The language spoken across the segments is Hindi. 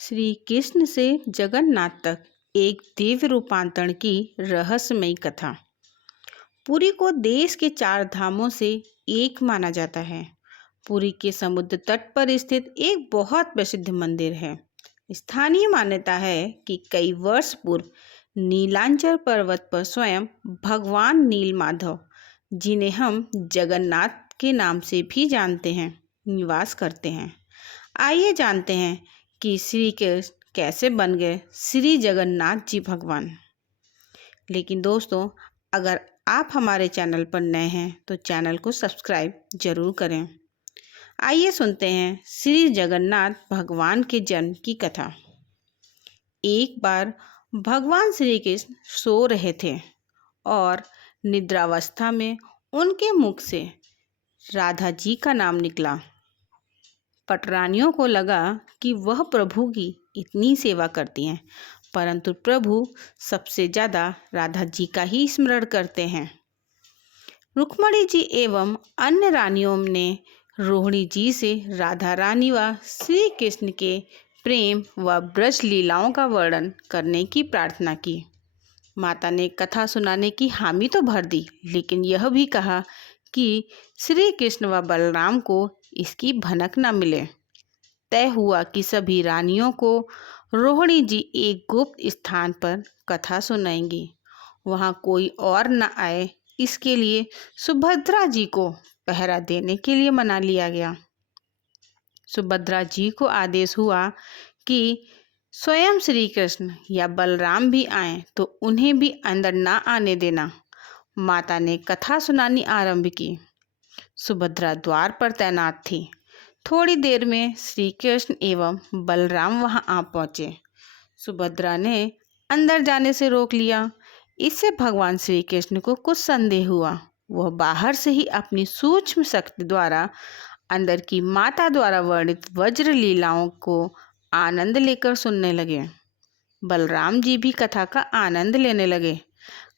श्री कृष्ण से जगन्नाथ तक एक दिव्य रूपांतरण की रहस्यमयी कथा। पुरी को देश के 4 धामों से एक माना जाता है। पुरी के समुद्र तट पर स्थित एक बहुत प्रसिद्ध मंदिर है। स्थानीय मान्यता है कि कई वर्ष पूर्व नीलांचल पर्वत पर स्वयं भगवान नीलमाधव, जिन्हें हम जगन्नाथ के नाम से भी जानते हैं, निवास करते हैं। आइए जानते हैं कि श्री कृष्ण कैसे बन गए श्री जगन्नाथ जी भगवान। लेकिन दोस्तों, अगर आप हमारे चैनल पर नए हैं तो चैनल को सब्सक्राइब जरूर करें। आइए सुनते हैं श्री जगन्नाथ भगवान के जन्म की कथा। एक बार भगवान श्री कृष्ण सो रहे थे और निद्रावस्था में उनके मुख से राधा जी का नाम निकला। पटरानियों को लगा कि वह प्रभु की इतनी सेवा करती हैं, परंतु प्रभु सबसे ज़्यादा राधा जी का ही स्मरण करते हैं। रुक्मणी जी एवं अन्य रानियों ने रोहिणी जी से राधा रानी व श्री कृष्ण के प्रेम व ब्रज लीलाओं का वर्णन करने की प्रार्थना की। माता ने कथा सुनाने की हामी तो भर दी, लेकिन यह भी कहा कि श्री कृष्ण व बलराम को इसकी भनक न मिले। तय हुआ कि सभी रानियों को रोहिणी जी एक गुप्त स्थान पर कथा सुनाएंगी, वहां कोई और न आए, इसके लिए सुभद्रा जी को पहरा देने के लिए मना लिया गया। सुभद्रा जी को आदेश हुआ कि स्वयं श्री कृष्ण या बलराम भी आए तो उन्हें भी अंदर ना आने देना। माता ने कथा सुनानी आरंभ की। सुभद्रा द्वार पर तैनात थी। थोड़ी देर में श्री कृष्ण एवं बलराम वहां आ पहुंचे। सुभद्रा ने अंदर जाने से रोक लिया। इससे भगवान श्री कृष्ण को कुछ संदेह हुआ। वह बाहर से ही अपनी सूक्ष्म शक्ति द्वारा अंदर की माता द्वारा वर्णित वज्र लीलाओं को आनंद लेकर सुनने लगे। बलराम जी भी कथा का आनंद लेने लगे।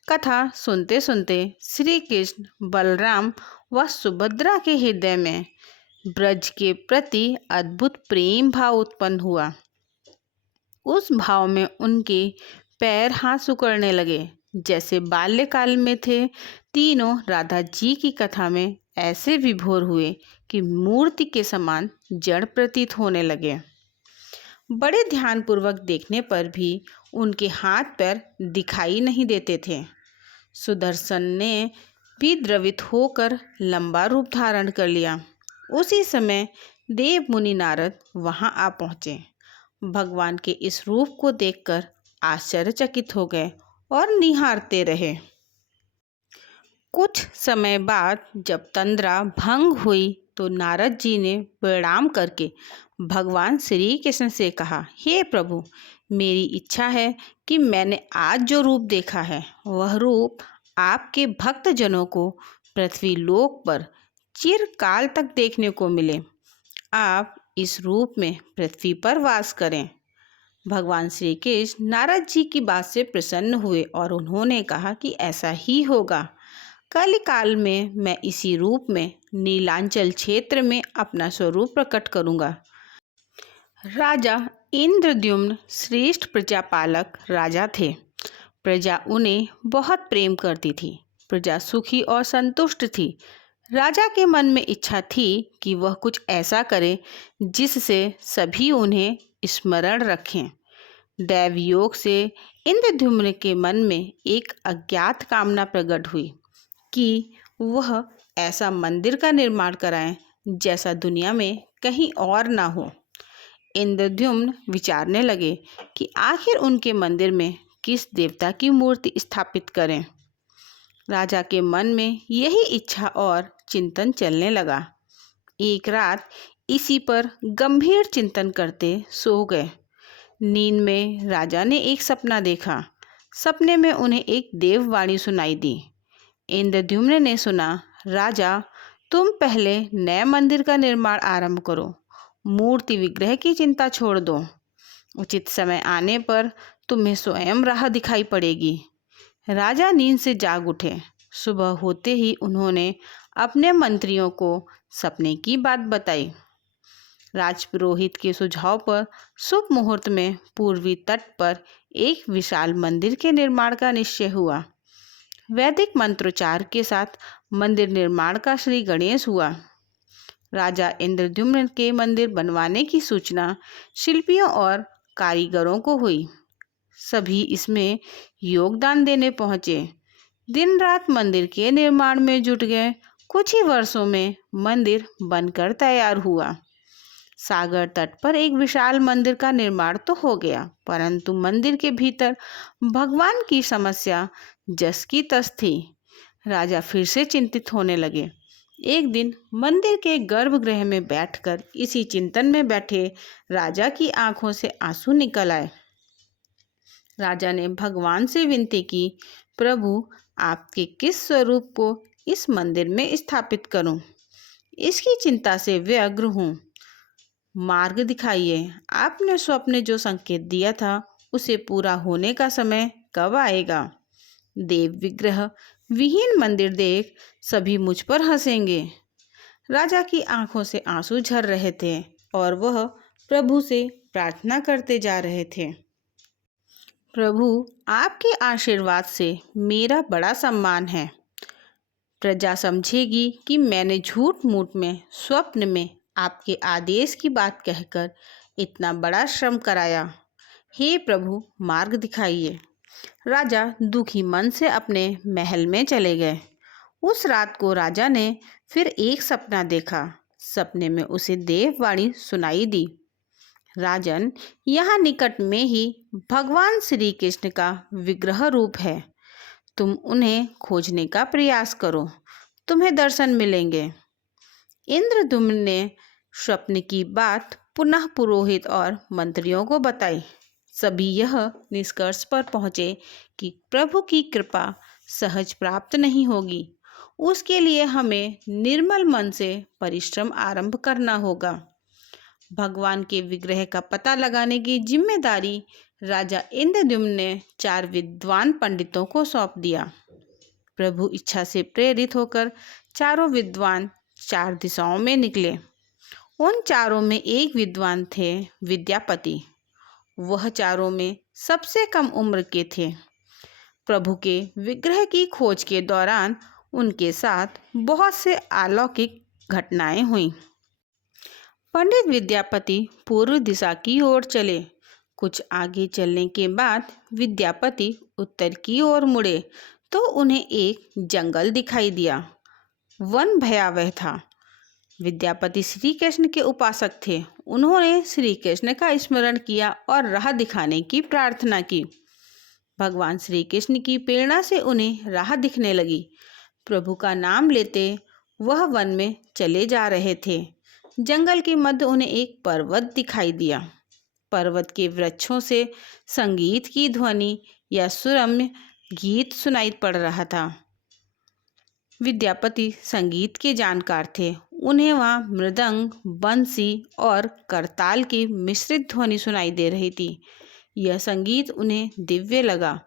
कथा सुनते सुनते श्री कृष्ण, बलराम व सुभद्रा के हृदय में ब्रज के प्रति अद्भुत प्रेम भाव उत्पन्न हुआ। उस भाव में उनके पैर हाथ सिकुड़ने लगे, जैसे बाल्यकाल में थे। तीनों राधा जी की कथा में ऐसे विभोर हुए कि मूर्ति के समान जड़ प्रतीत होने लगे। बड़े ध्यानपूर्वक देखने पर भी उनके हाथ पैर दिखाई नहीं देते थे। सुदर्शन ने भी द्रवित होकर लंबा रूप धारण कर लिया। उसी समय देव मुनि नारद वहां आ पहुंचे। भगवान के इस रूप को देखकर आश्चर्यचकित हो गए और निहारते रहे। कुछ समय बाद जब तंद्रा भंग हुई तो नारद जी ने प्रणाम करके भगवान श्री कृष्ण से कहा, हे प्रभु, मेरी इच्छा है कि मैंने आज जो रूप देखा है वह रूप आपके भक्त जनों को पृथ्वी लोक पर चिरकाल तक देखने को मिले। आप इस रूप में पृथ्वी पर वास करें। भगवान श्री कृष्ण नारद जी की बात से प्रसन्न हुए और उन्होंने कहा कि ऐसा ही होगा। कलिकाल में मैं इसी रूप में नीलांचल क्षेत्र में अपना स्वरूप प्रकट करूंगा। राजा इंद्रद्युम्न श्रेष्ठ प्रजापालक राजा थे। प्रजा उन्हें बहुत प्रेम करती थी। प्रजा सुखी और संतुष्ट थी। राजा के मन में इच्छा थी कि वह कुछ ऐसा करे जिससे सभी उन्हें स्मरण रखें। दैव योग से इंद्रद्युम्न के मन में एक अज्ञात कामना प्रकट हुई कि वह ऐसा मंदिर का निर्माण कराएं जैसा दुनिया में कहीं और ना हो। इंद्रद्युम्न विचारने लगे कि आखिर उनके मंदिर में किस देवता की मूर्ति स्थापित करें। राजा के मन में यही इच्छा और चिंतन चलने लगा। एक रात इसी पर गंभीर चिंतन करते सो गए। नींद में राजा ने एक सपना देखा। सपने में उन्हें एक देववाणी सुनाई दी। इंद्रद्युम्न ने सुना, राजा, तुम पहले नए मंदिर का निर्माण आरंभ करो। मूर्ति विग्रह की चिंता छोड़ दो। उचित समय आने पर तुम्हें स्वयं राह दिखाई पड़ेगी। राजा नींद से जाग उठे। सुबह होते ही उन्होंने अपने मंत्रियों को सपने की बात बताई। राजपुरोहित के सुझाव पर शुभ मुहूर्त में पूर्वी तट पर एक विशाल मंदिर के निर्माण का निश्चय हुआ। वैदिक मंत्रोच्चार के साथ मंदिर निर्माण का श्री गणेश हुआ। राजा इंद्रद्युम्न के मंदिर बनवाने की सूचना शिल्पियों और कारीगरों को हुई। सभी इसमें योगदान देने पहुंचे। दिन रात मंदिर के निर्माण में जुट गए। कुछ ही वर्षों में मंदिर बनकर तैयार हुआ। सागर तट पर एक विशाल मंदिर का निर्माण तो हो गया, परंतु मंदिर के भीतर भगवान की समस्या जस की तस थी। राजा फिर से चिंतित होने लगे। एक दिन मंदिर के गर्भगृह में बैठकर इसी चिंतन में बैठे राजा की आंखों से आंसू निकल आए। राजा ने भगवान से विनती की, प्रभु, आपके किस स्वरूप को इस मंदिर में स्थापित करूं? इसकी चिंता से व्यग्र हूं। मार्ग दिखाइए। आपने स्वप्न जो संकेत दिया था उसे पूरा होने का समय कब आएगा? देव विग्रह विहीन मंदिर देख सभी मुझ पर हंसेंगे। राजा की आंखों से आंसू झर रहे थे और वह प्रभु से प्रार्थना करते जा रहे थे। प्रभु, आपके आशीर्वाद से मेरा बड़ा सम्मान है। प्रजा समझेगी कि मैंने झूठ मूठ में स्वप्न में आपके आदेश की बात कहकर इतना बड़ा श्रम कराया। हे प्रभु, मार्ग दिखाइए। राजा दुखी मन से अपने महल में चले गए। उस रात को राजा ने फिर एक सपना देखा। सपने में उसे देववाणी सुनाई दी, राजन, यहाँ निकट में ही भगवान श्री कृष्ण का विग्रह रूप है। तुम उन्हें खोजने का प्रयास करो, तुम्हें दर्शन मिलेंगे। इंद्रद्युम्न ने स्वप्न की बात पुनः पुरोहित और मंत्रियों को बताई। सभी यह निष्कर्ष पर पहुँचे कि प्रभु की कृपा सहज प्राप्त नहीं होगी। उसके लिए हमें निर्मल मन से परिश्रम आरंभ करना होगा। भगवान के विग्रह का पता लगाने की जिम्मेदारी राजा इंद्रद्युम्न ने 4 विद्वान पंडितों को सौंप दिया। प्रभु इच्छा से प्रेरित होकर चारों विद्वान 4 दिशाओं में निकले। उन चारों में एक विद्वान थे विद्यापति। वह चारों में सबसे कम उम्र के थे। प्रभु के विग्रह की खोज के दौरान उनके साथ बहुत से अलौकिक घटनाएं हुईं। पंडित विद्यापति पूर्व दिशा की ओर चले। कुछ आगे चलने के बाद विद्यापति उत्तर की ओर मुड़े तो उन्हें एक जंगल दिखाई दिया। वन भयावह था। विद्यापति श्री कृष्ण के उपासक थे। उन्होंने श्री कृष्ण का स्मरण किया और राह दिखाने की प्रार्थना की। भगवान श्री कृष्ण की प्रेरणा से उन्हें राह दिखने लगी। प्रभु का नाम लेते वह वन में चले जा रहे थे। जंगल के मध्य उन्हें एक पर्वत दिखाई दिया। पर्वत के वृक्षों से संगीत की ध्वनि या सुरम्य गीत सुनाई पड़ रहा था। विद्यापति संगीत के जानकार थे। उन्हें वहाँ मृदंग, बंसी और करताल की मिश्रित ध्वनि सुनाई दे रही थी। यह संगीत उन्हें दिव्य लगा।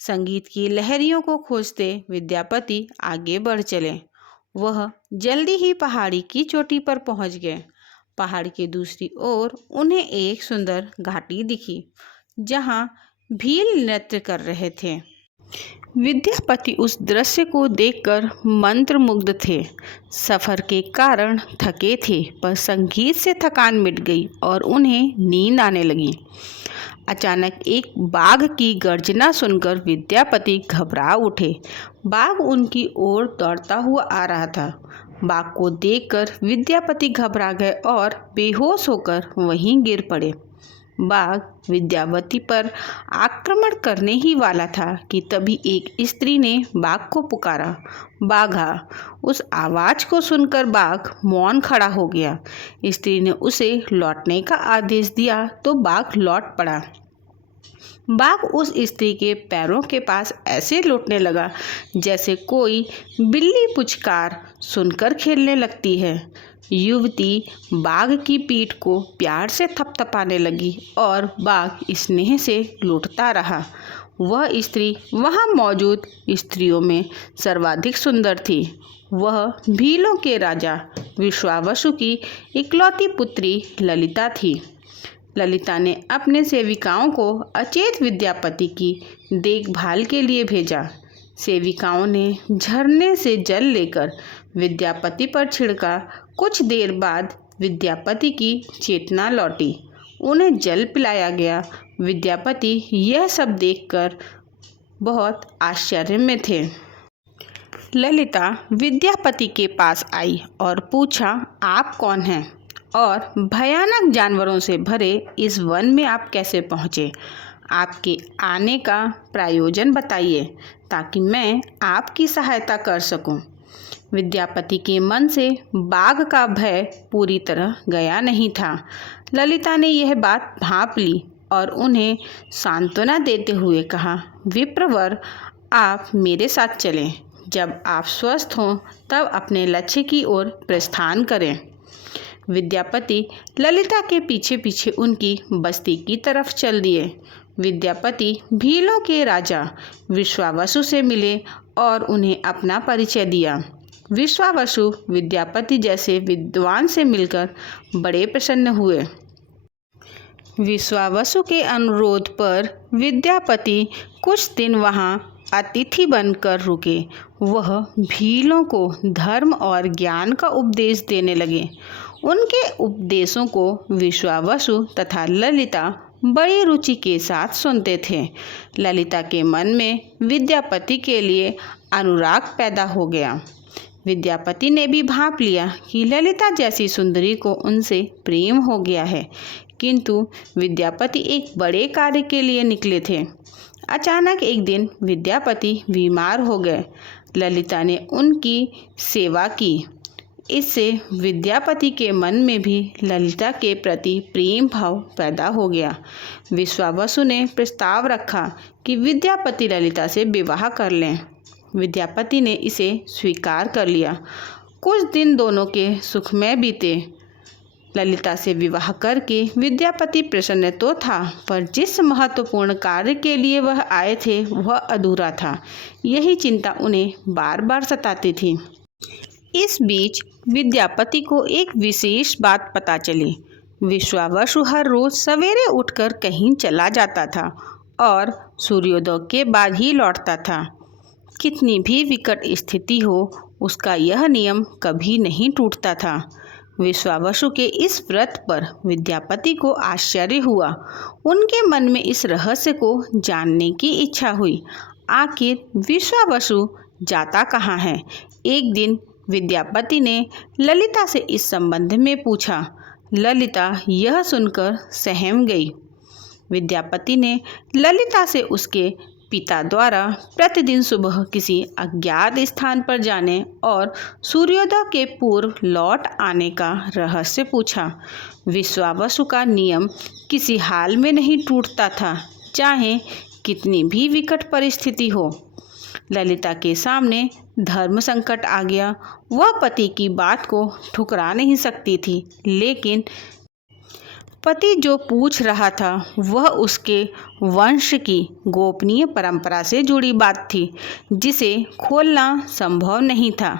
संगीत की लहरियों को खोजते विद्यापति आगे बढ़ चले। वह जल्दी ही पहाड़ी की चोटी पर पहुंच गए। पहाड़ के दूसरी ओर उन्हें एक सुंदर घाटी दिखी जहां भील नृत्य कर रहे थे। विद्यापति उस दृश्य को देखकर मंत्रमुग्ध थे। सफर के कारण थके थे, पर संगीत से थकान मिट गई और उन्हें नींद आने लगी। अचानक एक बाघ की गर्जना सुनकर विद्यापति घबरा उठे। बाघ उनकी ओर दौड़ता हुआ आ रहा था। बाघ को देखकर विद्यापति घबरा गए और बेहोश होकर वहीं गिर पड़े। बाघ विद्यापति पर आक्रमण करने ही वाला था कि तभी एक स्त्री ने बाघ को पुकारा, बाघा। उस आवाज को सुनकर बाघ मौन खड़ा हो गया। स्त्री ने उसे लौटने का आदेश दिया तो बाघ लौट पड़ा। बाघ उस स्त्री के पैरों के पास ऐसे लौटने लगा जैसे कोई बिल्ली पुचकार सुनकर खेलने लगती है। युवती बाघ की पीठ को प्यार से थपथपाने लगी और बाघ स्नेह से लौटता रहा। वह स्त्री वहां मौजूद स्त्रियों में सर्वाधिक सुंदर थी। वह भीलों के राजा विश्वावसु की इकलौती पुत्री ललिता थी। ललिता ने अपने सेविकाओं को अचेत विद्यापति की देखभाल के लिए भेजा। सेविकाओं ने झरने से जल लेकर विद्यापति पर छिड़का। कुछ देर बाद विद्यापति की चेतना लौटी। उन्हें जल पिलाया गया। विद्यापति यह सब देखकर बहुत आश्चर्य में थे। ललिता विद्यापति के पास आई और पूछा, आप कौन हैं और भयानक जानवरों से भरे इस वन में आप कैसे पहुँचे? आपके आने का प्रयोजन बताइए ताकि मैं आपकी सहायता कर सकूं। विद्यापति के मन से बाघ का भय पूरी तरह गया नहीं था। ललिता ने यह बात भांप ली और उन्हें सांत्वना देते हुए कहा, विप्रवर, आप मेरे साथ चलें। जब आप स्वस्थ हों तब अपने लक्ष्य की ओर प्रस्थान करें। विद्यापति ललिता के पीछे पीछे उनकी बस्ती की तरफ चल दिए। विद्यापति भीलों के राजा विश्वावसु से मिले और उन्हें अपना परिचय दिया। विश्वावसु विद्यापति जैसे विद्वान से मिलकर बड़े प्रसन्न हुए। विश्वावसु के अनुरोध पर विद्यापति कुछ दिन वहां अतिथि बनकर रुके। वह भीलों को धर्म और ज्ञान का उपदेश देने लगे। उनके उपदेशों को विश्वावसु तथा ललिता बड़ी रुचि के साथ सुनते थे। ललिता के मन में विद्यापति के लिए अनुराग पैदा हो गया। विद्यापति ने भी भांप लिया कि ललिता जैसी सुंदरी को उनसे प्रेम हो गया है, किंतु विद्यापति एक बड़े कार्य के लिए निकले थे। अचानक एक दिन विद्यापति बीमार हो गए। ललिता ने उनकी सेवा की। इससे विद्यापति के मन में भी ललिता के प्रति प्रेम भाव पैदा हो गया। विश्वावसु ने प्रस्ताव रखा कि विद्यापति ललिता से विवाह कर लें। विद्यापति ने इसे स्वीकार कर लिया। कुछ दिन दोनों के सुखमय बीते। ललिता से विवाह करके विद्यापति प्रसन्न तो था, पर जिस महत्वपूर्ण कार्य के लिए वह आए थे वह अधूरा था। यही चिंता उन्हें बार बार सताती थी। इस बीच विद्यापति को एक विशेष बात पता चली। विश्वावसु हर रोज सवेरे उठकर कहीं चला जाता था और सूर्योदय के बाद ही लौटता था। कितनी भी विकट स्थिति हो, उसका यह नियम कभी नहीं टूटता था। विश्वावसु के इस व्रत पर विद्यापति को आश्चर्य हुआ। उनके मन में इस रहस्य को जानने की इच्छा हुई। आखिर विश्वावसु जाता कहाँ है? एक दिन विद्यापति ने ललिता से इस संबंध में पूछा। ललिता यह सुनकर सहम गई। विद्यापति ने ललिता से उसके पिता द्वारा प्रतिदिन सुबह किसी अज्ञात स्थान पर जाने और सूर्योदय के पूर्व लौट आने का रहस्य पूछा। विश्वावसु का नियम किसी हाल में नहीं टूटता था, चाहे कितनी भी विकट परिस्थिति हो। ललिता के सामने धर्म संकट आ गया। वह पति की बात को ठुकरा नहीं सकती थी, लेकिन पति जो पूछ रहा था वह उसके वंश की गोपनीय परंपरा से जुड़ी बात थी, जिसे खोलना संभव नहीं था।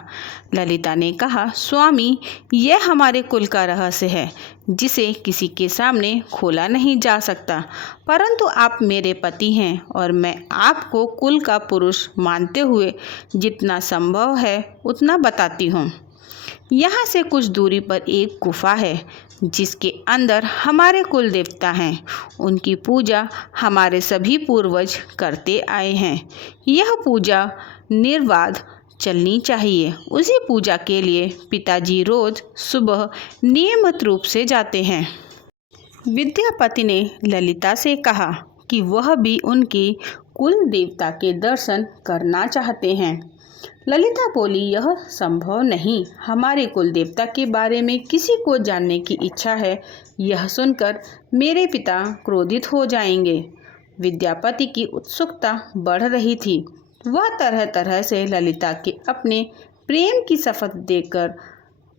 ललिता ने कहा, स्वामी, यह हमारे कुल का रहस्य है जिसे किसी के सामने खोला नहीं जा सकता, परंतु आप मेरे पति हैं और मैं आपको कुल का पुरुष मानते हुए जितना संभव है उतना बताती हूँ। यहाँ से कुछ दूरी पर एक गुफा है जिसके अंदर हमारे कुल देवता हैं। उनकी पूजा हमारे सभी पूर्वज करते आए हैं। यह पूजा निर्बाध चलनी चाहिए। उसी पूजा के लिए पिताजी रोज सुबह नियमित रूप से जाते हैं। विद्यापति ने ललिता से कहा कि वह भी उनकी कुल देवता के दर्शन करना चाहते हैं। ललिता बोली, यह संभव नहीं। हमारे कुल देवता के बारे में किसी को जानने की इच्छा है, यह सुनकर मेरे पिता क्रोधित हो जाएंगे। विद्यापति की उत्सुकता बढ़ रही थी। वह तरह तरह से ललिता के अपने प्रेम की शपथ देकर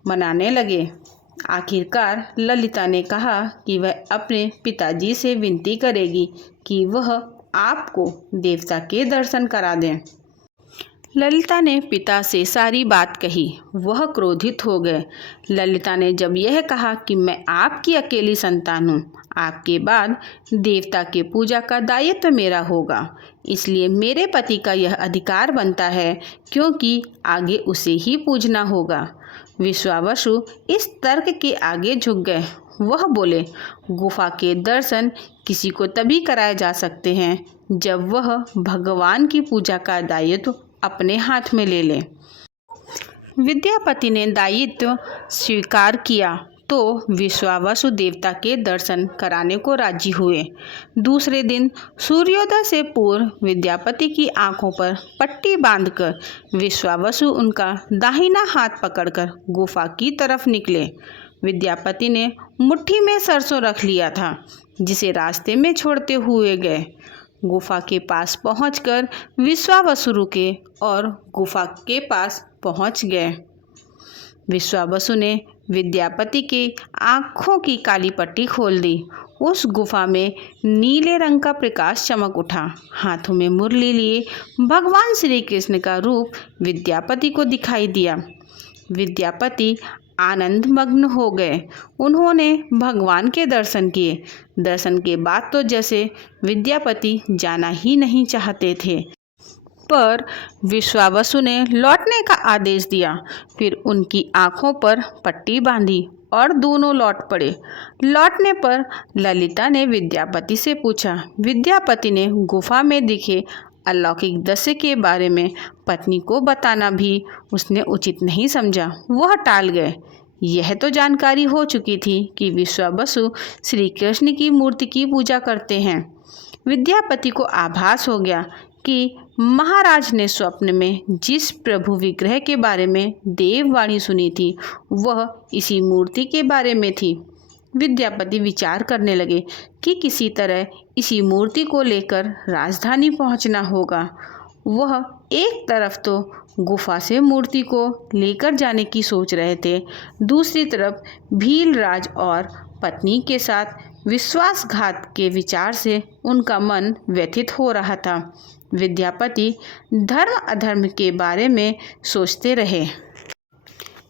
मनाने लगे। आखिरकार ललिता ने कहा कि वह अपने पिताजी से विनती करेगी कि वह आपको देवता के दर्शन करा दें। ललिता ने पिता से सारी बात कही। वह क्रोधित हो गए। ललिता ने जब यह कहा कि मैं आपकी अकेली संतान हूँ, आपके बाद देवता के पूजा का दायित्व मेरा होगा, इसलिए मेरे पति का यह अधिकार बनता है, क्योंकि आगे उसे ही पूजना होगा। विश्वावसु इस तर्क के आगे झुक गए। वह बोले, गुफा के दर्शन किसी को तभी कराए जा सकते हैं जब वह भगवान की पूजा का दायित्व अपने हाथ में ले ले। विद्यापति ने दायित्व स्वीकार किया तो विश्वावसु देवता के दर्शन कराने को राजी हुए। दूसरे दिन सूर्योदय से पूर्व विद्यापति की आंखों पर पट्टी बांधकर विश्वावसु उनका दाहिना हाथ पकड़कर गुफा की तरफ निकले। विद्यापति ने मुट्ठी में सरसों रख लिया था, जिसे रास्ते में छोड़ते हुए गए। गुफा के पास पहुंचकर विश्वावसु रुके और गुफा के पास पहुंच गए। विश्वावसु ने विद्यापति के आँखों की काली पट्टी खोल दी। उस गुफा में नीले रंग का प्रकाश चमक उठा। हाथों में मुरली लिए भगवान श्री कृष्ण का रूप विद्यापति को दिखाई दिया। विद्यापति आनंद मग्न हो गए। उन्होंने भगवान के दर्शन किए। दर्शन के बाद तो जैसे विद्यापति जाना ही नहीं चाहते थे, पर विश्वावसु ने लौटने का आदेश दिया। फिर उनकी आंखों पर पट्टी बांधी और दोनों लौट पड़े। लौटने पर ललिता ने विद्यापति से पूछा। विद्यापति ने गुफा में दिखे अलौकिक दृश्य के बारे में पत्नी को बताना भी उसने उचित नहीं समझा। वह टाल गए। यह तो जानकारी हो चुकी थी कि विश्वावसु श्री कृष्ण की मूर्ति की पूजा करते हैं। विद्यापति को आभास हो गया कि महाराज ने स्वप्न में जिस प्रभु विग्रह के बारे में देववाणी सुनी थी वह इसी मूर्ति के बारे में थी। विद्यापति विचार करने लगे कि किसी तरह इसी मूर्ति को लेकर राजधानी पहुंचना होगा। वह एक तरफ तो गुफा से मूर्ति को लेकर जाने की सोच रहे थे, दूसरी तरफ भीलराज और पत्नी के साथ विश्वासघात के विचार से उनका मन व्यथित हो रहा था। विद्यापति धर्म अधर्म के बारे में सोचते रहे।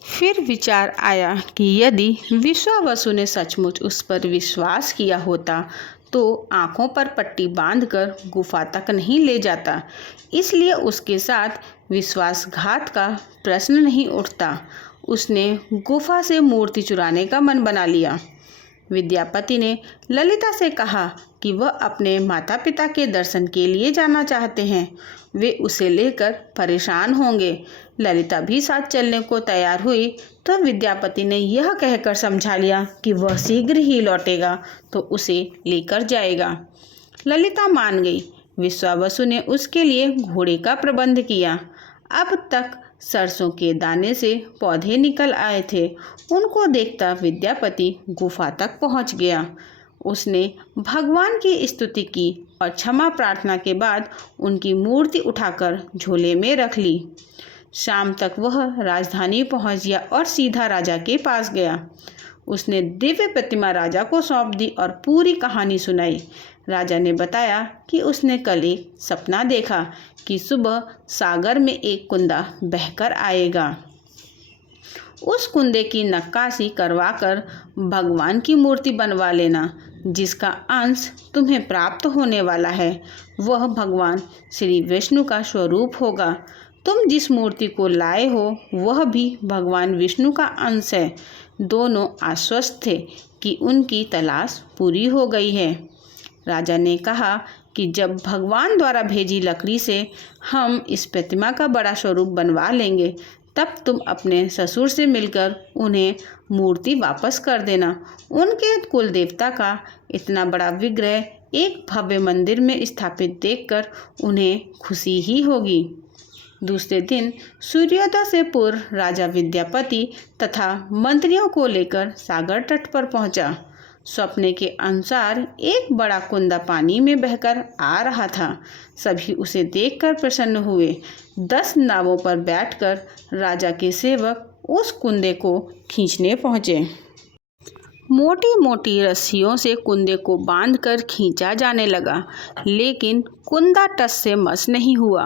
फिर विचार आया कि यदि विश्वावसु ने सचमुच उस पर विश्वास किया होता तो आंखों पर पट्टी बांधकर गुफा तक नहीं ले जाता, इसलिए उसके साथ विश्वासघात का प्रश्न नहीं उठता। उसने गुफा से मूर्ति चुराने का मन बना लिया। विद्यापति ने ललिता से कहा कि वह अपने माता पिता के दर्शन के लिए जाना चाहते हैं। वे उसे लेकर परेशान होंगे। ललिता भी साथ चलने को तैयार हुई तो विद्यापति ने यह कहकर समझा लिया कि वह शीघ्र ही लौटेगा तो उसे लेकर जाएगा। ललिता मान गई। विश्वावसु ने उसके लिए घोड़े का प्रबंध किया। अब तक सरसों के दाने से पौधे निकल आए थे। उनको देखता विद्यापति गुफा तक पहुंच गया। उसने भगवान की स्तुति की और क्षमा प्रार्थना के बाद उनकी मूर्ति उठाकर झोले में रख ली। शाम तक वह राजधानी पहुंच गया और सीधा राजा के पास गया। उसने दिव्य प्रतिमा राजा को सौंप दी और पूरी कहानी सुनाई। राजा ने बताया कि उसने कल एक सपना देखा कि सुबह सागर में एक कुंदा बहकर आएगा। उस कुंदे की नक्काशी करवाकर भगवान की मूर्ति बनवा लेना। जिसका अंश तुम्हें प्राप्त होने वाला है वह भगवान श्री विष्णु का स्वरूप होगा। तुम जिस मूर्ति को लाए हो वह भी भगवान विष्णु का अंश है। दोनों आश्वस्त थे कि उनकी तलाश पूरी हो गई है। राजा ने कहा कि जब भगवान द्वारा भेजी लकड़ी से हम इस प्रतिमा का बड़ा स्वरूप बनवा लेंगे तब तुम अपने ससुर से मिलकर उन्हें मूर्ति वापस कर देना। उनके कुल देवता का इतना बड़ा विग्रह एक भव्य मंदिर में स्थापित देखकर उन्हें खुशी ही होगी। दूसरे दिन सूर्योदय से पूर्व राजा विद्यापति तथा मंत्रियों को लेकर सागर तट पर पहुंचा। स्वप्न के अनुसार एक बड़ा कुंदा पानी में बहकर आ रहा था। सभी उसे देखकर प्रसन्न हुए। 10 नावों पर बैठकर राजा के सेवक उस कुंदे को खींचने पहुंचे। मोटी मोटी रस्सियों से कुंदे को बांधकर खींचा जाने लगा, लेकिन कुंदा टस से मस नहीं हुआ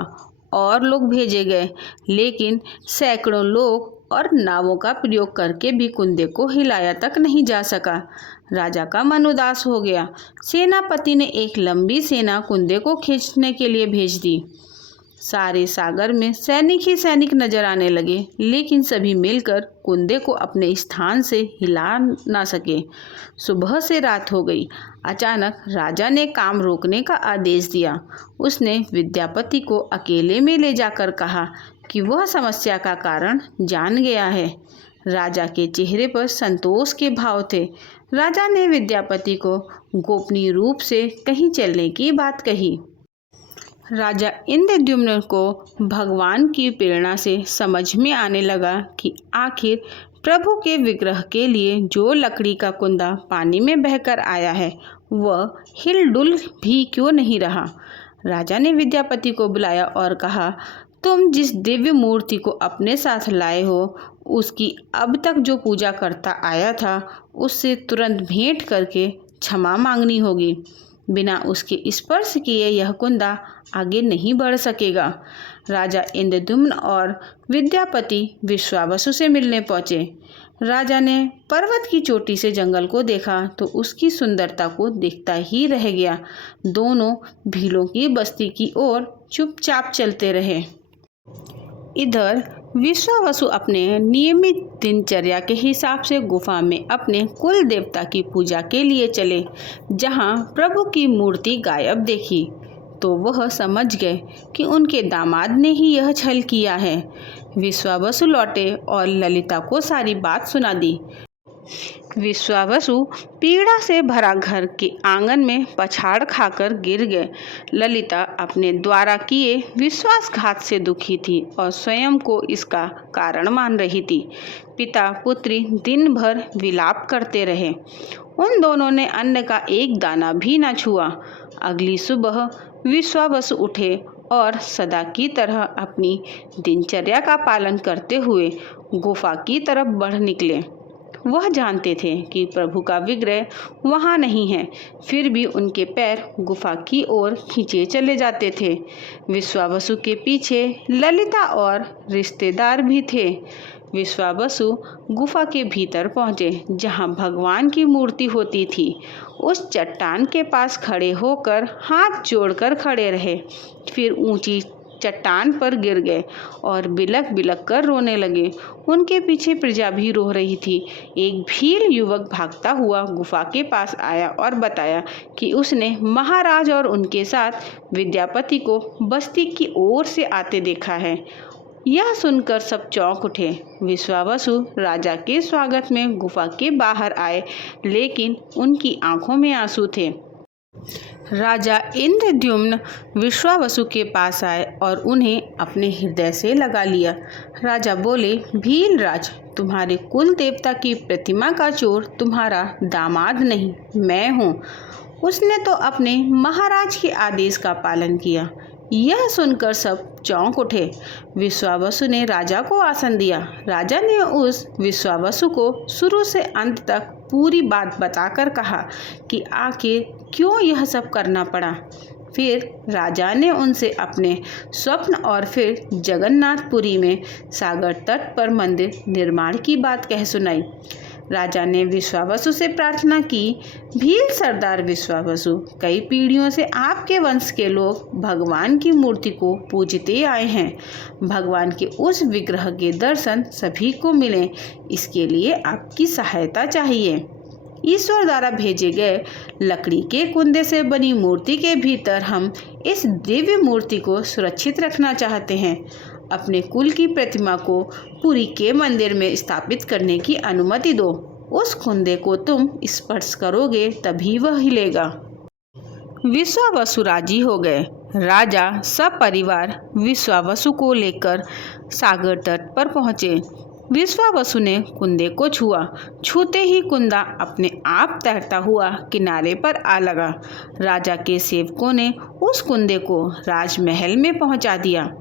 और लोग भेजे गए, लेकिन सैकड़ों लोग और नावों का प्रयोग करके भी कुंदे को हिलाया तक नहीं जा सका। राजा का मन उदास हो गया। सेनापति ने एक लंबी सेना कुंदे को खींचने के लिए भेज दी। सारे सागर में सैनिक ही सैनिक नजर आने लगे, लेकिन सभी मिलकर कुंदे को अपने स्थान से हिला ना सके। सुबह से रात हो गई। अचानक राजा ने काम रोकने का आदेश दिया। उसने विद्यापति को अकेले में ले जाकर कहा कि वह समस्या का कारण जान गया है। राजा के चेहरे पर संतोष के भाव थे। राजा ने विद्यापति को गोपनीय रूप से कहीं चलने की बात कही। राजा इंद्रद्युम्न को भगवान की प्रेरणा से समझ में आने लगा कि आखिर प्रभु के विग्रह के लिए जो लकड़ी का कुंदा पानी में बहकर आया है वह हिलडुल भी क्यों नहीं रहा। राजा ने विद्यापति को बुलाया और कहा, तुम जिस दिव्य मूर्ति को अपने साथ लाए हो उसकी अब तक जो पूजा करता आया था उससे तुरंत भेंट करके क्षमा मांगनी होगी। बिना उसके स्पर्श किए यह कुंदा आगे नहीं बढ़ सकेगा। राजा इंद्रद्युम्न और विद्यापति विश्वावसु से मिलने पहुँचे। राजा ने पर्वत की चोटी से जंगल को देखा तो उसकी सुंदरता को देखता ही रह गया। दोनों भीलों की बस्ती की ओर चुपचाप चलते रहे। इधर विश्वावसु अपने नियमित दिनचर्या के हिसाब से गुफा में अपने कुल देवता की पूजा के लिए चले। जहां प्रभु की मूर्ति गायब देखी तो वह समझ गए कि उनके दामाद ने ही यह छल किया है। विश्वावसु लौटे और ललिता को सारी बात सुना दी। विश्वावसु पीड़ा से भरा घर के आंगन में पछाड़ खाकर गिर गए। ललिता अपने द्वारा किए विश्वासघात से दुखी थी और स्वयं को इसका कारण मान रही थी। पिता पुत्री दिन भर विलाप करते रहे। उन दोनों ने अन्न का एक दाना भी न छुआ। अगली सुबह विश्वावसु उठे और सदा की तरह अपनी दिनचर्या का पालन करते हुए गुफा की तरफ बढ़ निकले। वह जानते थे कि प्रभु का विग्रह वहाँ नहीं है, फिर भी उनके पैर गुफा की ओर खींचे चले जाते थे। विश्वावसु के पीछे ललिता और रिश्तेदार भी थे। विश्वावसु गुफा के भीतर पहुँचे जहाँ भगवान की मूर्ति होती थी। उस चट्टान के पास खड़े होकर हाथ जोड़कर खड़े रहे, फिर ऊंची चट्टान पर गिर गए और बिलख बिलख कर रोने लगे। उनके पीछे प्रजा भी रो रही थी। एक भील युवक भागता हुआ गुफा के पास आया और बताया कि उसने महाराज और उनके साथ विद्यापति को बस्ती की ओर से आते देखा है। यह सुनकर सब चौंक उठे। विश्वावसु राजा के स्वागत में गुफा के बाहर आए, लेकिन उनकी आंखों में आंसू थे। राजा इंद्रद्युम्न विश्वावसु के पास आए और उन्हें अपने हृदय से लगा लिया। राजा बोले, भीलराज, तुम्हारे कुल देवता की प्रतिमा का चोर तुम्हारा दामाद नहीं, मैं हूँ। उसने तो अपने महाराज के आदेश का पालन किया। यह सुनकर सब चौंक उठे। विश्वावसु ने राजा को आसन दिया। राजा ने उस विश्वावसु को शुरू से अंत तक पूरी बात बताकर कहा कि आखिर क्यों यह सब करना पड़ा। फिर राजा ने उनसे अपने स्वप्न और फिर जगन्नाथपुरी में सागर तट पर मंदिर निर्माण की बात कह सुनाई। राजा ने विश्वावसु से प्रार्थना की, भील सरदार विश्वावसु, कई पीढ़ियों से आपके वंश के लोग भगवान की मूर्ति को पूजते आए हैं। भगवान के उस विग्रह के दर्शन सभी को मिले, इसके लिए आपकी सहायता चाहिए। ईश्वर द्वारा भेजे गए लकड़ी के कुंदे से बनी मूर्ति के भीतर हम इस दिव्य मूर्ति को सुरक्षित रखना चाहते हैं। अपने कुल की प्रतिमा को पुरी के मंदिर में स्थापित करने की अनुमति दो। उस कुंदे को तुम स्पर्श करोगे तभी वह हिलेगा। विश्वावसु राजी हो गए। राजा सब परिवार विश्वावसु को लेकर सागर तट पर पहुँचे। विश्वावसु ने कुंदे को छुआ। छूते ही कुंदा अपने आप तैरता हुआ किनारे पर आ लगा। राजा के सेवकों ने उस कुंदे को राजमहल में पहुंचा दिया।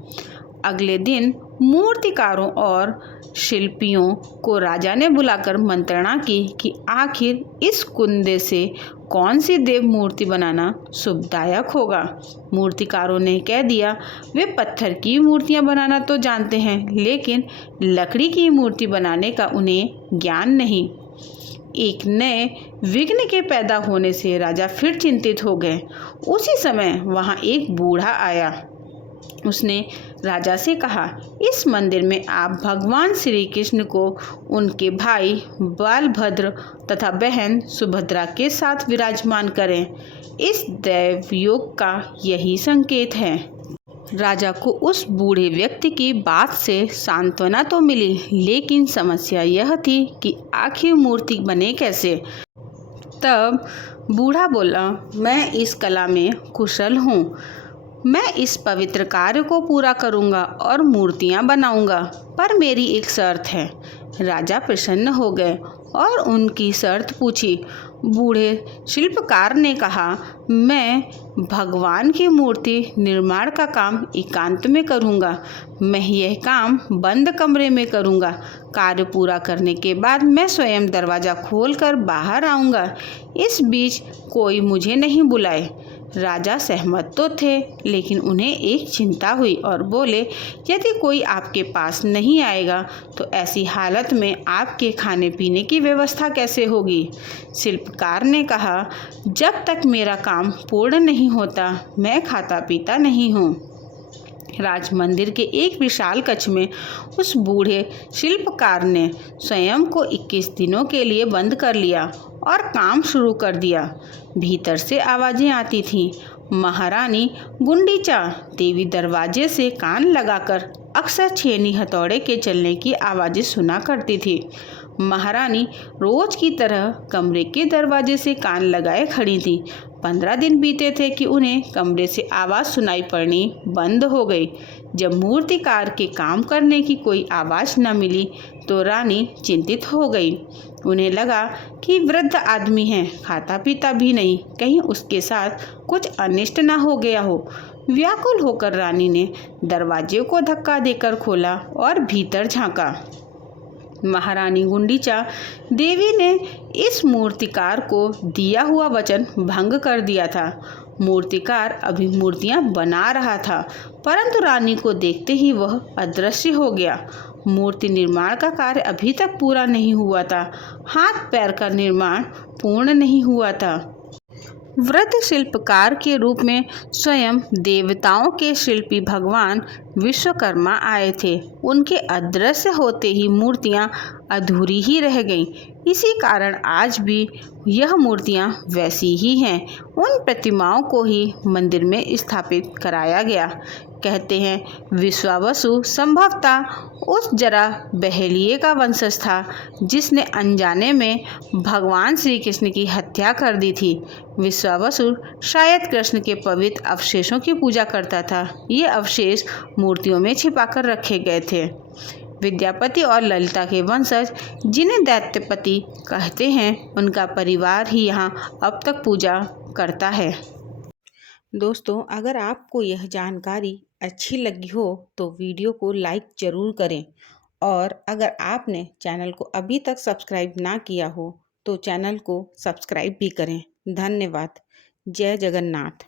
अगले दिन मूर्तिकारों और शिल्पियों को राजा ने बुलाकर मंत्रणा की कि आखिर इस कुंदे से कौन सी देव मूर्ति बनाना शुभदायक होगा। मूर्तिकारों ने कह दिया, वे पत्थर की मूर्तियां बनाना तो जानते हैं, लेकिन लकड़ी की मूर्ति बनाने का उन्हें ज्ञान नहीं। एक नए विघ्न के पैदा होने से राजा फिर चिंतित हो गए। उसी समय वहां एक बूढ़ा आया। उसने राजा से कहा, इस मंदिर में आप भगवान श्री कृष्ण को उनके भाई बालभद्र तथा बहन सुभद्रा के साथ विराजमान करें। इस दैवयोग का यही संकेत है। राजा को उस बूढ़े व्यक्ति की बात से सांत्वना तो मिली, लेकिन समस्या यह थी कि आखिर मूर्ति बने कैसे। तब बूढ़ा बोला, मैं इस कला में कुशल हूँ। मैं इस पवित्र कार्य को पूरा करूँगा और मूर्तियाँ बनाऊँगा, पर मेरी एक शर्त है। राजा प्रसन्न हो गए और उनकी शर्त पूछी। बूढ़े शिल्पकार ने कहा, मैं भगवान की मूर्ति निर्माण का काम एकांत में करूँगा। मैं यह काम बंद कमरे में करूँगा। कार्य पूरा करने के बाद मैं स्वयं दरवाज़ा खोलकर बाहर आऊँगा। इस बीच कोई मुझे नहीं बुलाए। राजा सहमत तो थे, लेकिन उन्हें एक चिंता हुई और बोले, यदि कोई आपके पास नहीं आएगा तो ऐसी हालत में आपके खाने पीने की व्यवस्था कैसे होगी। शिल्पकार ने कहा, जब तक मेरा काम पूर्ण नहीं होता मैं खाता पीता नहीं हूँ। राज मंदिर के एक विशाल कक्ष में उस बूढ़े शिल्पकार ने स्वयं को 21 दिनों के लिए बंद कर लिया और काम शुरू कर दिया। भीतर से आवाज़ें आती थीं। महारानी गुंडीचा देवी दरवाजे से कान लगाकर अक्सर छेनी हथौड़े के चलने की आवाज़ें सुना करती थी। महारानी रोज की तरह कमरे के दरवाजे से कान लगाए खड़ी थीं। 15 दिन बीते थे कि उन्हें कमरे से आवाज़ सुनाई पड़नी बंद हो गई। जब मूर्तिकार के काम करने की कोई आवाज़ न मिली तो रानी चिंतित हो गई। उन्हें लगा कि वृद्ध आदमी है, खाता पीता भी नहीं, कहीं उसके साथ कुछ अनिष्ट न हो गया हो। व्याकुल होकर रानी ने दरवाजे को धक्का देकर खोला और भीतर झांका। महारानी गुंडीचा देवी ने इस मूर्तिकार को दिया हुआ वचन भंग कर दिया था। मूर्तिकार अभी मूर्तियां बना रहा था, परंतु रानी को देखते ही वह अदृश्य हो गया। मूर्ति निर्माण का कार्य अभी तक पूरा नहीं हुआ था। हाथ पैर का निर्माण पूर्ण नहीं हुआ था। वृद्ध शिल्पकार के रूप में स्वयं देवताओं के शिल्पी भगवान विश्वकर्मा आए थे। उनके अदृश्य होते ही मूर्तियां अधूरी ही रह गईं। इसी कारण आज भी यह मूर्तियां वैसी ही हैं। उन प्रतिमाओं को ही मंदिर में स्थापित कराया गया। कहते हैं विश्वावसु संभवतः उस जरा बहेलिए का वंशज था जिसने अनजाने में भगवान श्री कृष्ण की हत्या कर दी थी। विश्वावसुर शायद कृष्ण के पवित्र अवशेषों की पूजा करता था। ये अवशेष मूर्तियों में छिपाकर रखे गए थे। विद्यापति और ललिता के वंशज जिन्हें दैत्यपति कहते हैं, उनका परिवार ही यहाँ अब तक पूजा करता है। दोस्तों, अगर आपको यह जानकारी अच्छी लगी हो तो वीडियो को लाइक ज़रूर करें, और अगर आपने चैनल को अभी तक सब्सक्राइब ना किया हो तो चैनल को सब्सक्राइब भी करें। धन्यवाद। जय जगन्नाथ।